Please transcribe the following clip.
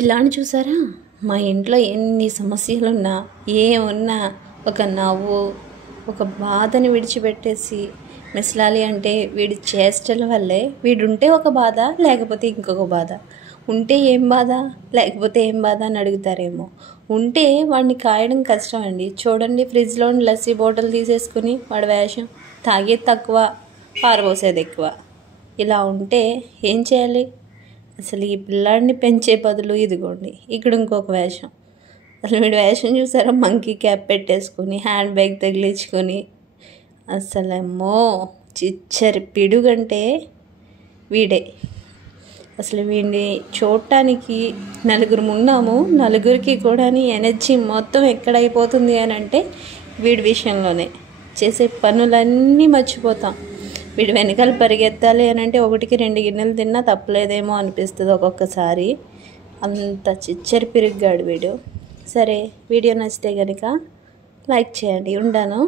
పిల్లాడిని చూసారా? మా ఇంట్లో ఎన్ని సమస్యలున్నా ఏమున్నా ఒక నవ్వు ఒక బాధని విడిచిపెట్టేసి మెసలాలి అంటే వీడి చేష్టల వల్లే వీడుంటే ఒక బాధ లేకపోతే ఇంకొక బాధ. ఉంటే ఏం బాధ లేకపోతే ఏం బాధ అని అడుగుతారేమో. ఉంటే వాడిని కాయడం కష్టం అండి. చూడండి, ఫ్రిడ్జ్లో లస్సీ బాటిల్ తీసేసుకుని వాడి వేషం తాగేది తక్కువ పారబోసేది ఎక్కువ. ఇలా ఉంటే ఏం చేయాలి? అసలు ఈ పిల్లాడిని పెంచే బదులు ఇదిగోండి ఇక్కడ ఇంకొక వేషం. అసలు వీడి వేషం చూసారా? మంకీ క్యాప్ పెట్టేసుకుని హ్యాండ్ బ్యాగ్ తగిలించుకొని అసలేమో చిచ్చరి పిడుగంటే వీడే. అసలు వీడిని చూడటానికి నలుగురు ఉన్నాము, నలుగురికి కూడా ఎనర్జీ మొత్తం ఎక్కడైపోతుంది అని అంటే వీడి విషయంలోనే. చేసే పనులన్నీ మర్చిపోతాం. వీడు వెనకాల పరిగెత్తాలి అని అంటే 1-2 గిన్నెలు తిన్నా తప్పలేదేమో అనిపిస్తుంది ఒక్కొక్కసారి. అంత చిచ్చరి పిరిగ్గాడు వీడు. సరే, వీడియో నచ్చితే కనుక లైక్ చేయండి. ఉంటాను.